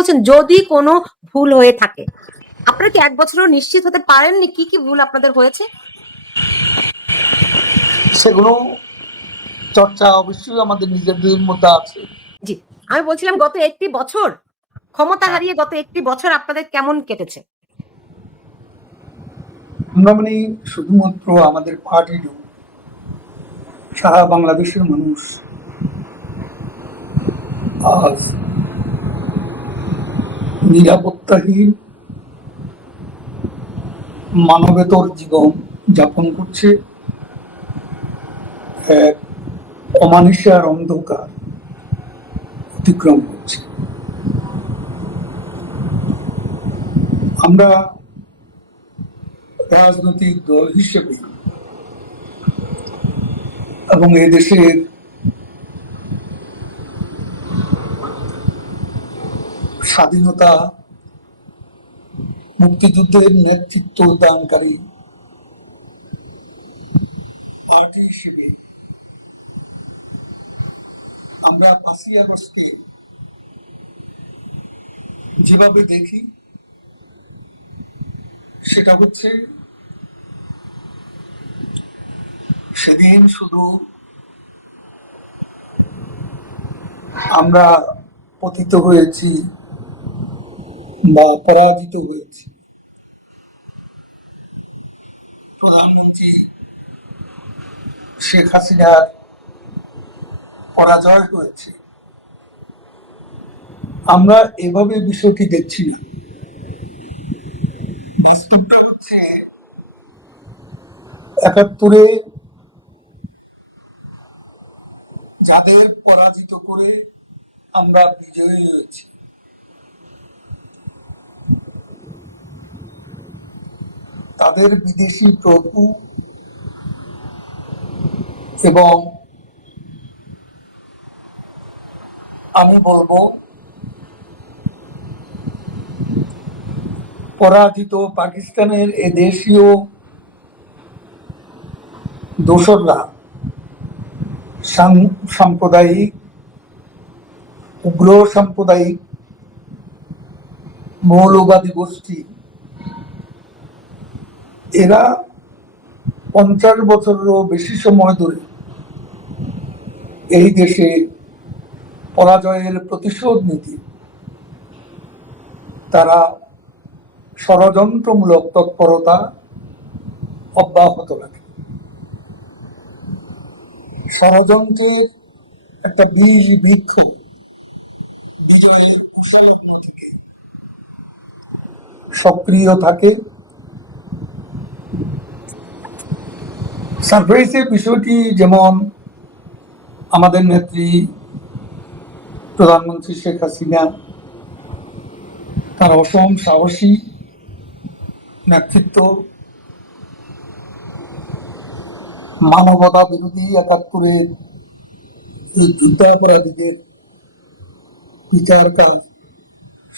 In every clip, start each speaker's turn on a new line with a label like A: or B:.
A: বলছেন যদি কোনো ভুল হয়ে থাকে। আপনারা কি এক বছরও নিশ্চিত হতে পারেননি কি কি ভুল আপনাদের হয়েছে?
B: সেগুলো চর্চা অবশ্যই আমাদের নিজেদের মধ্যে আছে।
A: জি আমি বলছিলাম গত একটি বছর ক্ষমতা হারিয়ে গত একটি বছর আপনাদের কেমন কেটেছে?
C: আমরা মানে শুধুমাত্র আমাদের পার্টি সারা বাংলাদেশের মানুষ। আজ নিরাপত্তাহীন মানবেতর জীবন যাপন করছে এক অমানুষার অন্ধকার অতিক্রম করছে। আমরা রাজনৈতিক দল হিসেবে এবং এদেশের স্বাধীনতা মুক্তিযুদ্ধের নেতৃত্ব দানকারী পার্টি হিসেবে আমরা পাঁচই আগস্টকে যেভাবে দেখি, সেটা হচ্ছে সেদিন শুধু আমরা পতিত হয়েছি বা পরাজিত হয়েছি। প্রধানমন্ত্রী শেখ হাসিনার পরাজয় হয়েছে। আমরা এভাবে বিষয়টি দেখছি না। একাত্তরে যাদের পরাজিত করে আমরা বিজয়ী হয়েছি। তাদের বিদেশি প্রভু এবং আমি বলব, পরাজিত পাকিস্তানের এ দেশীয় দোসররা সাম- সাম্প্রদায়িক, উগ্র সাম্প্রদায়িক মৌলবাদী গোষ্ঠী এরা পঞ্চাশ বছরেরও বেশি সময় ধরে এই দেশে পরাজয়ের প্রতিশোধ নীতি তারা ষড়যন্ত্রমূলক তৎপরতা অব্যাহত রাখে। ষড়যন্ত্রের একটা বীজ বৃক্ষ থেকে সক্রিয় থাকে। সারপ্রাইজের বিষয়টি যেমন আমাদের নেত্রী প্রধানমন্ত্রী শেখ হাসিনা, তার অসম সাহসী নেতৃত্ব মানবতা বিরোধী একাত্তরের যুদ্ধাপরাধীদের বিচার কাজ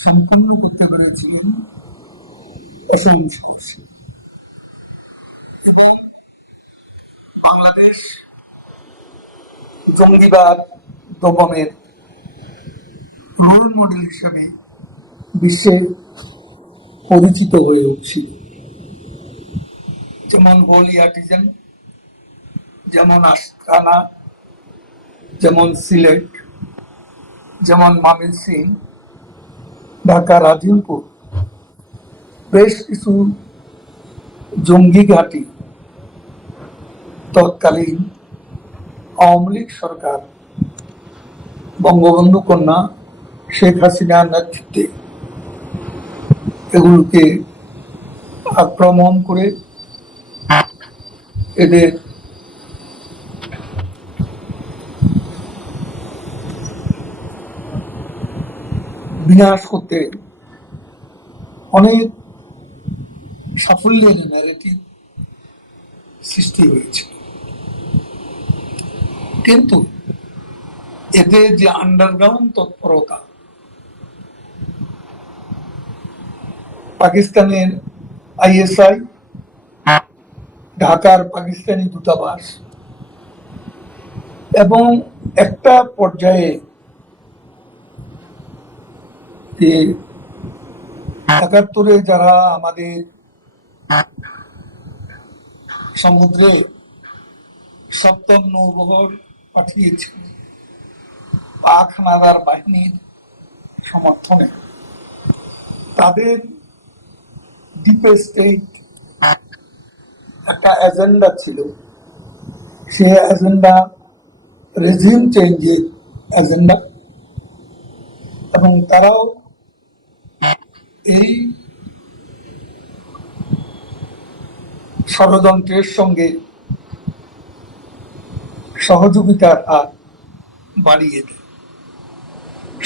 C: সম্পন্ন করতে পেরেছিলেন অসম সাহসী। জঙ্গিবাদ দমনের রোল মডেল হিসেবে বিশ্বে পরিচিত হয়ে উঠছিল। যেমন গলিয়াটিজম যেমন আস্তানা, যেমন সিলেট, যেমন মামিল সিং, ঢাকা রাজিমপুর বেশ কিছু জঙ্গি ঘাঁটি তৎকালীন আওয়ামী লীগ সরকার, বঙ্গবন্ধু কন্যা শেখ হাসিনার নেতৃত্বে এগুলোকে আক্রমণ করে এদের বিনাশ করতে অনেক সাফল্যের সৃষ্টি হয়েছে। কিন্তু এতে যে আন্ডারগ্রাউন্ড তৎপরতা, পাকিস্তানের আইএসআই ঢাকার পাকিস্তানি দূতাবাস, এবং একটা পর্যায়ে একাত্তরে যারা আমাদের সমুদ্রে সপ্তম নৌবহর পাঠিয়েছিল পাক হানাদার বাহিনীর সমর্থনে। তাদের ডিপ স্টেট একটা এজেন্ডা ছিল। সে এজেন্ডা রেজিম চেঞ্জের এজেন্ডা এবং তারাও এই ষড়যন্ত্রের সঙ্গে সহযোগিতার হাত বাড়িয়ে দেয়।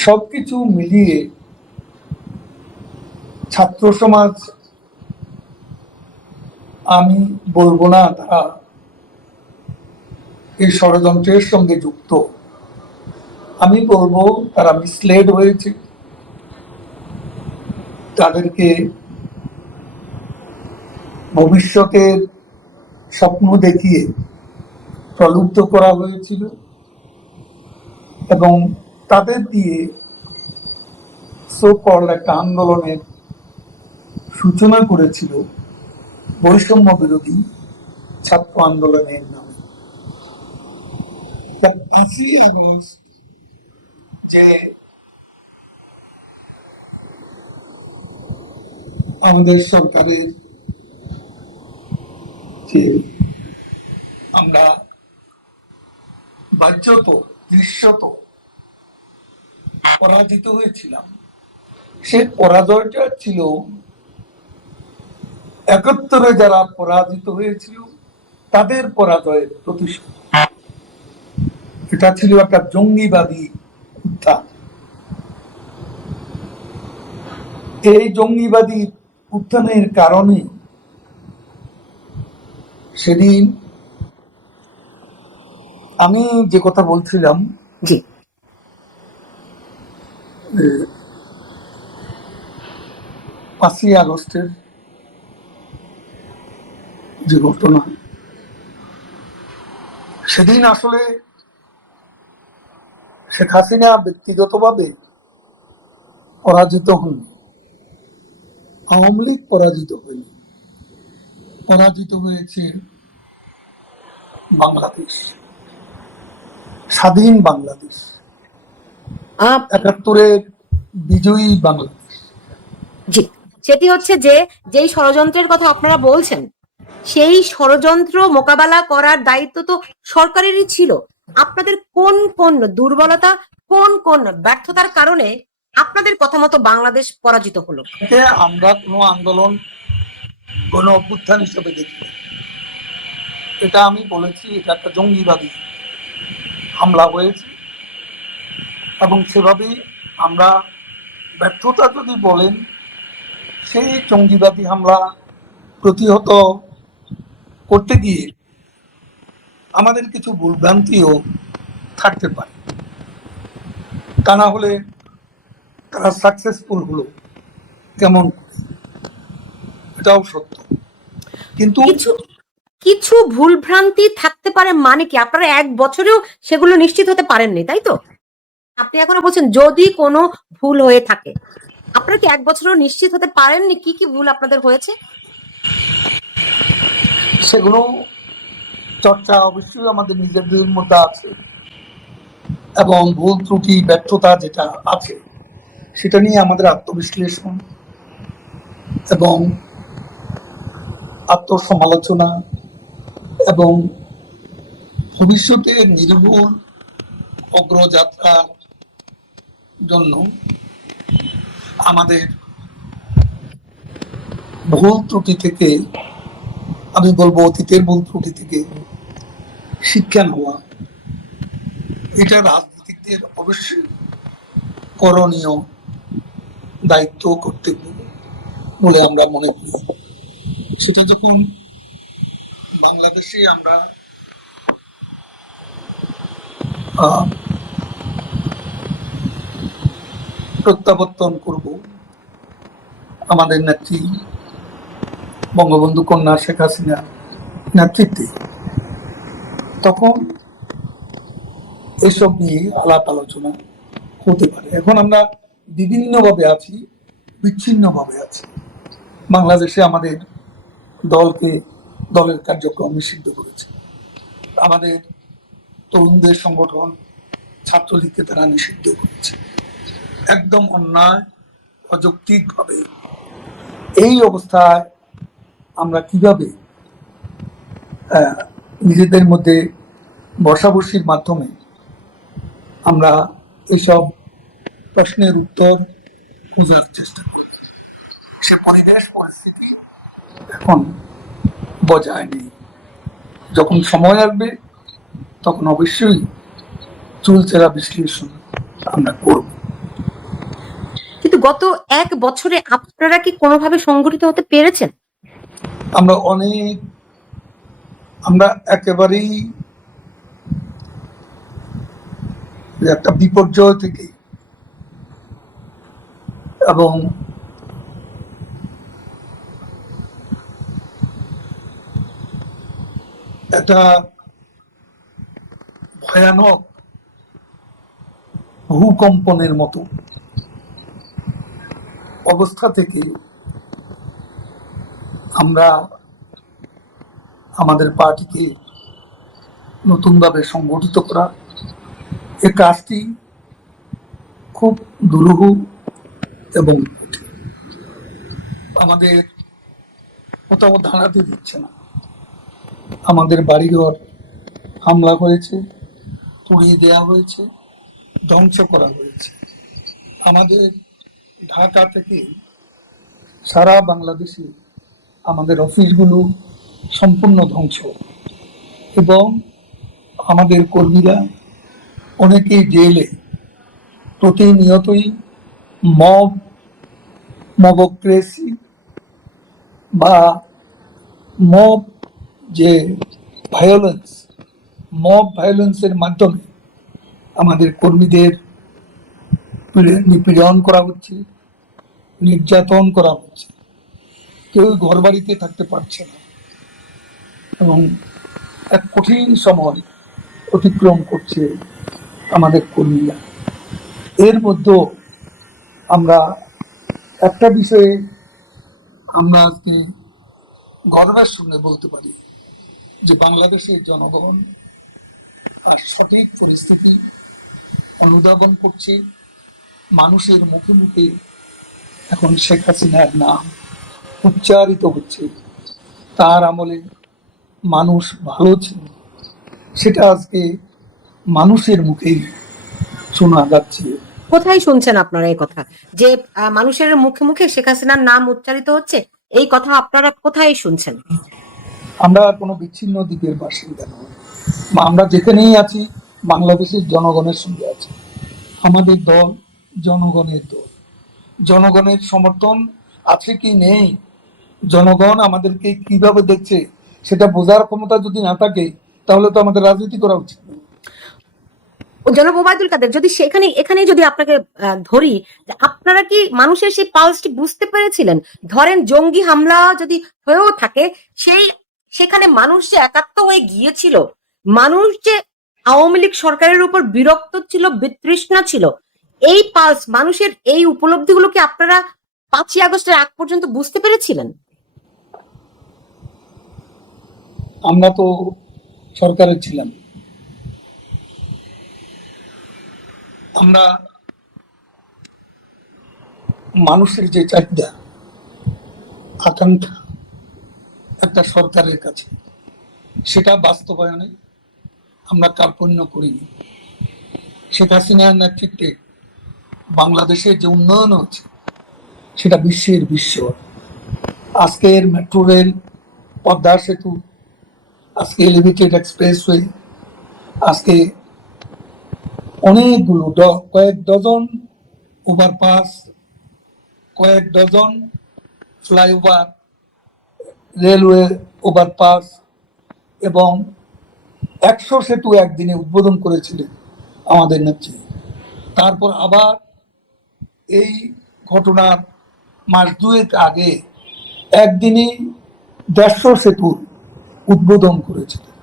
C: সবকিছু মিলিয়ে ছাত্র সমাজ আমি বলব না তারা এই ষড়যন্ত্রের সঙ্গে যুক্ত। আমি বলব তারা মিসলেড হয়েছে। তাদেরকে ভবিষ্যতের স্বপ্ন দেখিয়ে প্রলুব্ধ করা হয়েছিল এবং তাদের দিয়ে সো কল্ড একটা আন্দোলনের সূচনা করেছিল বৈষম্য বিরোধী ছাত্র আন্দোলনের নামে। যে আমাদের সরকারের যে আমরা বাহ্যত, দৃশ্যত পরাজিত হয়েছিলাম। সে পরাজয়টা ছিল একাত্তরে যারা পরাজিত হয়েছিল, তাদের পরাজয়ের প্রতিশোধ। এটা ছিল একটা জঙ্গিবাদী উত্থান এই জঙ্গিবাদী উত্থানের কারণে সেদিন আমি যে কথা বলছিলাম
A: জি।
C: পাঁচই আগস্টের যে ঘটনা সেদিন আসলে শেখ হাসিনা ব্যক্তিগতভাবে পরাজিত হন আওয়ামী লীগ পরাজিত হয়নি। পরাজিত হয়েছে বাংলাদেশ। স্বাধীন বাংলাদেশ। একাত্তরের বিজয়ী বাংলাদেশ।
A: জি সেটি হচ্ছে যে যেই ষড়যন্ত্রের কথা আপনারা বলছেন সেই ষড়যন্ত্র মোকাবেলা করার দায়িত্ব তো সরকারেরই ছিল। আপনাদের কোন কোন দুর্বলতা কোন কোন ব্যর্থতার কারণে আপনাদের কথা মতো বাংলাদেশ পরাজিত হলো?
C: আমরা কোনো আন্দোলন গণ অভ্যুত্থান হিসেবে দেখি এটা আমি বলেছি এটা একটা জঙ্গিবাদী হামলা হয়েছে। এবং সেভাবেই আমরা ব্যর্থতা যদি বলেন, সেই জঙ্গিবাদী হামলা প্রতিহত করতে গিয়ে আমাদের কিছু ভুলভ্রান্তিও থাকতে পারে। তা না হলে তারা সাকসেসফুল হলো কেমন এটাও সত্য। কিন্তু
A: কিছু ভুলভ্রান্তি থাকতে পারে মানে কি? আপনারা এক বছরেও সেগুলো নিশ্চিত হতে পারেননি, তাই তো? আপনি এখনও বলছেন, যদি কোনো ভুল হয়ে থাকে, আপনারা কি এক বছরও নিশ্চিত হতে পারেননি কি কি ভুল আপনাদের হয়েছে?
C: সেগুলো চর্চা অবশ্যই আমাদের নিজেদের মধ্যে আছে। এবং ভুল, ত্রুটি, ব্যর্থতা যেটা আছে, সেটা নিয়ে আমাদের আত্মবিশ্লেষণ এবং আত্মসমালোচনা এবং ভবিষ্যতে নির্ভুল অগ্রযাত্রার জন্য আমাদের ভুল ত্রুটি থেকে, আমি বলব অতীতের ভুল ত্রুটি থেকে শিক্ষা নেওয়া। এটা রাজনীতিকদের অবশ্যই করণীয় দায়িত্ব কর্তব্য বলে আমরা মনে করি। সেটা যখন বাংলাদেশে আমরা প্রত্যাবর্তন করব। আমাদের নেত্রী বঙ্গবন্ধু কন্যা শেখ হাসিনা নেতৃত্বে। তখন এসব নিয়ে আলাপ আলোচনা হতে পারে। এখন আমরা বিভিন্নভাবে আছি, বিচ্ছিন্নভাবে আছি। বাংলাদেশে আমাদের দলকে দলের কার্যক্রম নিষিদ্ধ করেছে। আমাদের তরুণদের সংগঠন, ছাত্রলীগকে তারা নিষিদ্ধ করেছে। একদম অন্যায়, অযৌক্তিকভাবে। এই অবস্থায় আমরা কীভাবে নিজেদের মধ্যে বসাবসির মাধ্যমে আমরা এইসব প্রশ্নের উত্তর খোঁজার চেষ্টা করি সে পরিবেশ, পরিস্থিতি এখন বজায় নেই। যখন সময় আসবে তখন অবশ্যই চুলচেরা বিশ্লেষণ আমরা করব।
A: কিন্তু গত এক বছরে আপনারা কি কোনোভাবে সংগঠিত হতে পেরেছেন?
C: আমরা অনেক আমরা একেবারেই একটা বিপর্যয় থেকে এবং একটা ভয়ানক ভূকম্পনের মতো অবস্থা থেকে আমরা আমাদের পার্টিকে নতুনভাবে সংগঠিত করা। এ কাজটি খুব দুরূহ এবং আমাদের কোথাও দাঁড়াতে দিচ্ছে না। আমাদের বাড়িঘর হামলা হয়েছে, পুড়িয়ে দেওয়া হয়েছে, ধ্বংস করা হয়েছে। আমাদের ঢাকা থেকে সারা বাংলাদেশে আমাদের অফিসগুলো সম্পূর্ণ ধ্বংস। এবং আমাদের কর্মীরা অনেকেই জেলে। প্রতিনিয়তই মব, মবক্রেসি বা মব যে ভায়োলেন্স মব ভায়োলেন্সের মাধ্যমে আমাদের কর্মীদের নিপীড়ন করা হচ্ছে, নির্যাতন করা হচ্ছে। কেউ ঘর বাড়িতে থাকতে পারছে না এবং এক কঠিন সময় অতিক্রম করছে আমাদের কর্মীরা। এর মধ্যেও আমরা একটা বিষয়ে আমরা আজকে গর্বের সঙ্গে বলতে পারি। যে বাংলাদেশের জনগণ আর সঠিক পরিস্থিতি অনুধাবন করছে, মানুষের মুখে মুখে এখন শেখ হাসিনার নাম উচ্চারিত হচ্ছে। তার আমলে মানুষ ভালো ছিল, সেটা আজকে মানুষের মুখেই শোনা যাচ্ছে।
A: কোথায় শুনছেন আপনারা এই কথা? যে মানুষের মুখে মুখে শেখ হাসিনার নাম উচ্চারিত হচ্ছে, এই কথা আপনারা কোথায় শুনছেন?
C: আমরা কোনো বিচ্ছিন্ন দ্বীপের বাসিন্দা বা আমরা যেখানেই আছি, বাংলাদেশের জনগণের সঙ্গে আছি। আমাদের দল জনগণের দল। জনগণের সমর্থন আছে কি নেই? জনগণ আমাদেরকে কীভাবে দেখছে, সেটা বোঝার ক্ষমতা যদি না থাকে, তাহলে তো আমাদের রাজনীতি করা উচিত নয়।
A: জনাব ওবায়দুল কাদের, যদি সেখানে, এখানে যদি আপনাকে ধরি আপনারা কি মানুষের সেই পালসটি বুঝতে পেরেছিলেন? ধরেন জঙ্গি হামলা যদি হয়েও থাকে, সেই সেখানে মানুষ যে একাত্ম হয়ে গিয়েছিল, মানুষ যে আওয়ামী লীগ সরকারের উপর বিরক্ত ছিল, বিতৃষ্ণা ছিল, এই পালস মানুষের এই উপলব্ধিগুলো কি আপনারা পাঁচই আগস্টের আগ পর্যন্ত বুঝতে পেরেছিলেন?
C: আমরা তো সরকারে ছিলাম। আমরা মানুষের যে চাহিদা, আকাঙ্ক্ষা একটা সরকারের কাছে। সেটা বাস্তবায়নে আমরা কার্পণ্য করিনি। শেখ হাসিনার নেতৃত্বে বাংলাদেশের যে উন্নয়ন হচ্ছে, সেটা বিশ্বের বিশ্ব। আজকের মেট্রো রেল পদ্মা সেতু, আজকে এলিভেটেড এক্সপ্রেসওয়ে আজকে অনেকগুলো কয়েক ডজন ওভারপাস কয়েক ডজন ফ্লাইওভার রেলওয়ে ওভারপাস এবং একশো সেতু একদিনে উদ্বোধন করেছিলেন আমাদের নেত্রী। তারপর আবার এই ঘটনার মাস দুয়েক আগে একদিনে দেড়শো সেতুর উদ্বোধন করেছিলেন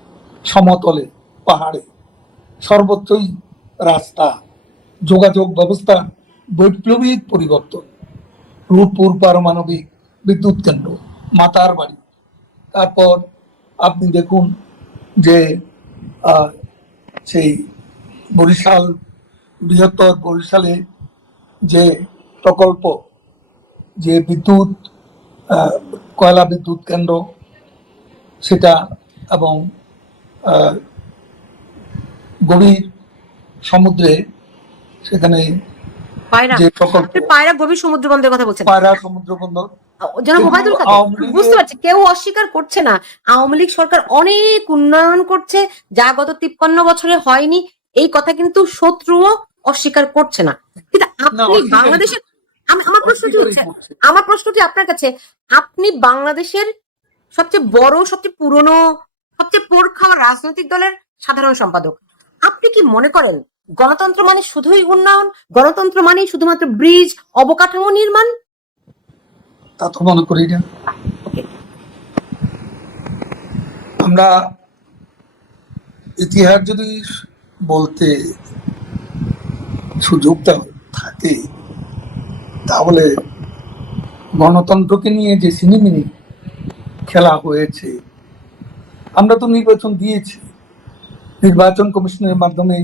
C: সমতলে, পাহাড়ে। সর্বত্রই রাস্তা, যোগাযোগ ব্যবস্থা, বৈপ্লবিক পরিবর্তন, রূপপুর পারমাণবিক বিদ্যুৎ কেন্দ্র মাতার বাড়ি তারপর আপনি দেখুন যে আহ, সেই বরিশাল বৃহত্তর বরিশালে যে প্রকল্প যে বিদ্যুৎ কয়লা বিদ্যুৎ কেন্দ্র সেটা এবং আহ, গভীর সমুদ্রে সেখানে
A: পায়রা।
C: যে প্রকল্প
A: পায়রা গভীর সমুদ্র বন্দরের কথা বলছেন।
C: পায়রা সমুদ্র বন্দর।
A: যেন
C: কিন্তু
A: কাদের বুঝতে পারছি কেউ অস্বীকার করছে না। আওয়ামী লীগ সরকার অনেক উন্নয়ন করছে যা গত তিপ্পান্ন বছরে হয়নি। এই কথা কিন্তু শত্রুও অস্বীকার করছে না। কিন্তু আপনি বাংলাদেশের আমার প্রশ্নটি হচ্ছে আমার প্রশ্নটি আপনার কাছে। আপনি বাংলাদেশের সবচেয়ে বড় সবচেয়ে পুরনো সবচেয়ে পোর খাওয়া রাজনৈতিক দলের সাধারণ সম্পাদক। আপনি কি মনে করেন গণতন্ত্র মানে শুধুই উন্নয়ন? গণতন্ত্র মানে শুধুমাত্র ব্রিজ অবকাঠামো নির্মাণ?
C: তা তো মনে করি না। আমরা ইতিহাস যদি বলতে সুযোগটা থাকে, তাহলে গণতন্ত্রকে নিয়ে যে সিনেমিনি খেলা হয়েছে, আমরা তো নির্বাচন দিয়েছি। নির্বাচন কমিশনের মাধ্যমে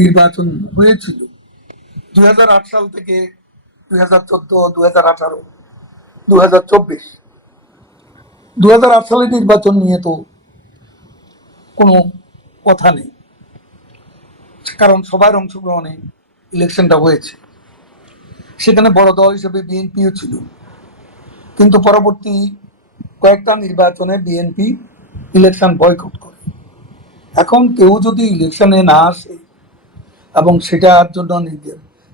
C: নির্বাচন হয়েছিল। দুই হাজার আট সাল থেকে দুই হাজার চোদ্দ, দুই হাজার আঠারো দু হাজার চব্বিশ দু সালের নির্বাচন নিয়ে তো কোনো কথা নেই। কারণ সবার অংশগ্রহণে ইলেকশনটা হয়েছে। সেখানে বড় দল হিসেবে বিএনপিও ছিল। কিন্তু পরবর্তী কয়েকটা নির্বাচনে বিএনপি ইলেকশন বয়কট করে। এখন কেউ যদি ইলেকশনে না আসে এবং সেটার জন্য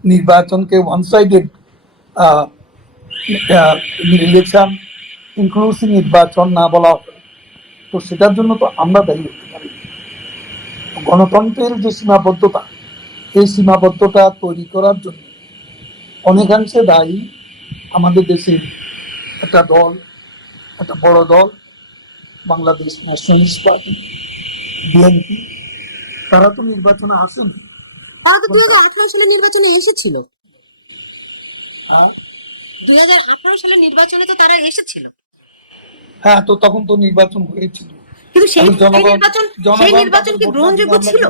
C: নির্বাচনকে ওয়ান সাইডেড ইলেকশন ইনক্লুসিভ নির্বাচন না বলা হয় তো সেটার জন্য তো আমরা দায়ী হতে পারি। গণতন্ত্রের যে সীমাবদ্ধতা এই সীমাবদ্ধতা তৈরি করার জন্য অনেকাংশে দায়ী আমাদের দেশের একটা দল একটা বড় দল বাংলাদেশ ন্যাশনালিস্ট পার্টি বিএনপি। তারা তো নির্বাচনে আসেন।
A: তারা তো দুই হাজার আঠারো সালের নির্বাচনে এসেছিল।
C: হ্যাঁ।
A: দুই হাজার আঠারো সালের নির্বাচনে তো তারা এসেছিল।
C: হ্যাঁ তো তখন তো নির্বাচন হয়েছিল।
A: কিন্তু সেই নির্বাচন সেই নির্বাচন কি গ্রহণযোগ্য ছিল?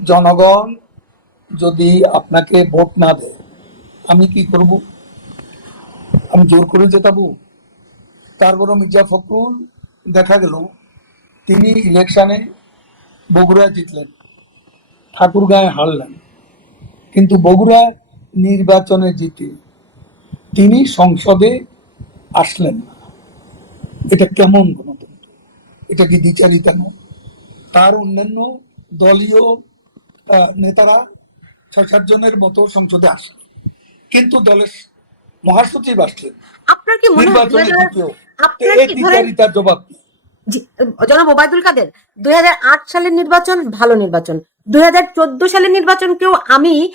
C: জনগণ যদি আপনাকে ভোট না দেয় আমি কি করব? আমি জোর করে জেতাবো? তারপরে মির্জা ফখরুল দেখা গেল তিনি ইলেকশনে বগুড়া জিতলেন ঠাকুরগাঁয়ে হারলেন। কিন্তু বগুড়া নির্বাচনে জিতে তিনি সংসদে আসলেন না। এটা কেমন গণতন্ত্র এটা কি দ্বিচারিতা নয়? তার অন্যান্য দলীয় নেতারা ছয় সাতজনের মতো সংসদে আসেন কিন্তু দলের মহাসচিব আসলেন।
A: আপনার কি মনে হয়
C: নির্বাচনে
A: 2000
C: দ্বিতীয় জবাব
A: জনাব ওবায়দুল কাদের দুই হাজার আট সালের নির্বাচন ভালো নির্বাচন। দুই হাজার চোদ্দ সালের নির্বাচনকেও আমি আহ,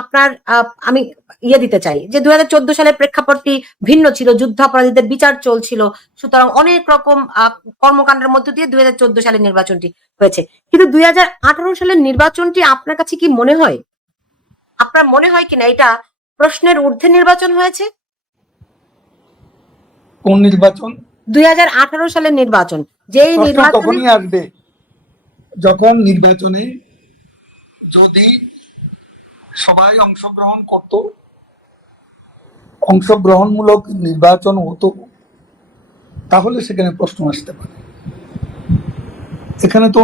A: আপনার আমি ইয়ে দিতে চাই। যে দুই হাজার চোদ্দ সালের প্রেক্ষাপটটি ভিন্ন ছিল যুদ্ধ অপরাধীদের বিচার চলছিল সুতরাং অনেক রকম কর্মকাণ্ডের মধ্য দিয়ে দুই হাজার চোদ্দ সালের নির্বাচনটি হয়েছে। কিন্তু দুই হাজার আঠারো সালের নির্বাচনটি আপনার কাছে কি মনে হয়? আপনার মনে হয় কিনা? এটা প্রশ্নের ঊর্ধ্বে নির্বাচন হয়েছে?
C: কোন নির্বাচন?
A: দুই হাজার আঠারো সালের নির্বাচন। যেই নির্বাচনে
C: যখন নির্বাচনে যদি সবাই অংশগ্রহণ করত। অংশগ্রহণমূলক নির্বাচন হতো। তাহলে সেখানে প্রশ্ন আসতে পারে। এখানে তো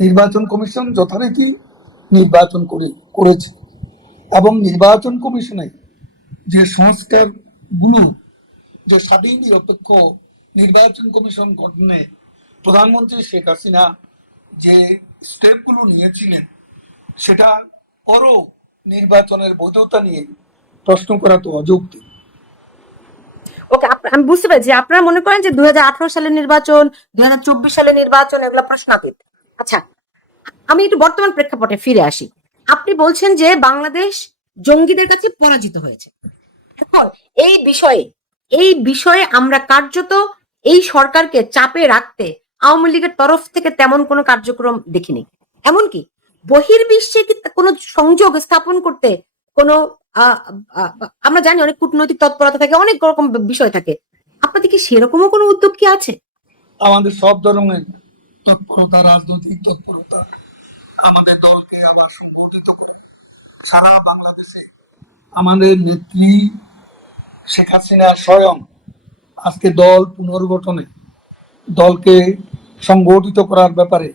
C: নির্বাচন কমিশন যথারীতি নির্বাচন করে, করেছে। এবং নির্বাচন কমিশনে যে সংস্কারগুলো যে স্বাধীন, নিরপেক্ষ নির্বাচন কমিশন গঠনে প্রধানমন্ত্রী শেখ হাসিনা যে স্টেপগুলো নিয়েছিলেন, সেটা পরও নির্বাচনের বৈধতা নিয়ে প্রশ্ন করা তো অযৌক্তিক।
A: ওকে আমি বুঝতে আপনারা মনে করেন যে দুই সালের নির্বাচন দুই সালের নির্বাচন এগুলো প্রশ্নাতীত? আচ্ছা আমি একটু বর্তমান প্রেক্ষাপটে ফিরে আসি। আপনি বলছেন যে বাংলাদেশ জঙ্গিদের কাছে পরাজিত হয়েছে। এখন এই বিষয়ে এই বিষয়ে আমরা কার্যত এই সরকারকে চাপে রাখতে আওয়ামী লীগের তরফ থেকে তেমন কোনো কার্যক্রম দেখিনি। এমনকি বহির্বিশ্বে কি কোনো সংযোগ স্থাপন করতে কোনো আমরা জানি অনেক কূটনৈতিক তৎপরতা থাকে, অনেক রকম বিষয় থাকে। আপনাদের কি সেরকমও কোনো উদ্যোগ কি আছে?
C: আমাদের সব ধরনের তৎপরতা, রাজনৈতিক তৎপরতা আমাদের দলকে আবার সংগঠিত করে। সারা বাংলাদেশে আমাদের নেত্রী শেখ হাসিনা স্বয়ং আজকে দল পুনর্গঠনে, দলকে সংগঠিত করার ব্যাপারে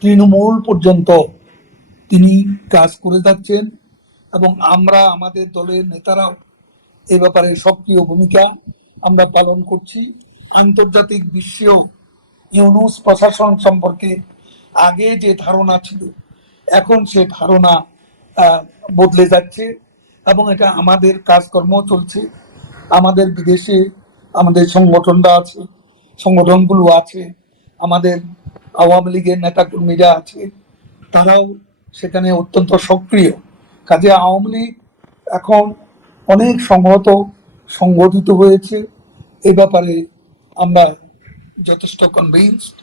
C: তৃণমূল পর্যন্ত তিনি কাজ করে যাচ্ছেন এবং আমরা, আমাদের দলের নেতারাও এ ব্যাপারে সক্রিয় ভূমিকা আমরা পালন করছি। আন্তর্জাতিক বিশ্বেও ইউনুস প্রশাসন সম্পর্কে আগে যে ধারণা ছিল, এখন সে ধারণা বদলে যাচ্ছে এবং এটা আমাদের কাজকর্ম চলছে। আমাদের বিদেশে আমাদের সংগঠনটা আছে, সংগঠনগুলো আছে, আমাদের আওয়ামী লীগের নেতাকর্মীরা আছে, তারাও সেখানে অত্যন্ত সক্রিয়। কাজে আওয়ামী লীগ এখন অনেক সংহত, সংগঠিত হয়েছে। এ ব্যাপারে আমরা যথেষ্ট কনভিন্সড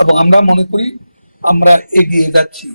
C: এবং আমরা মনে করি আমরা এগিয়ে যাচ্ছি।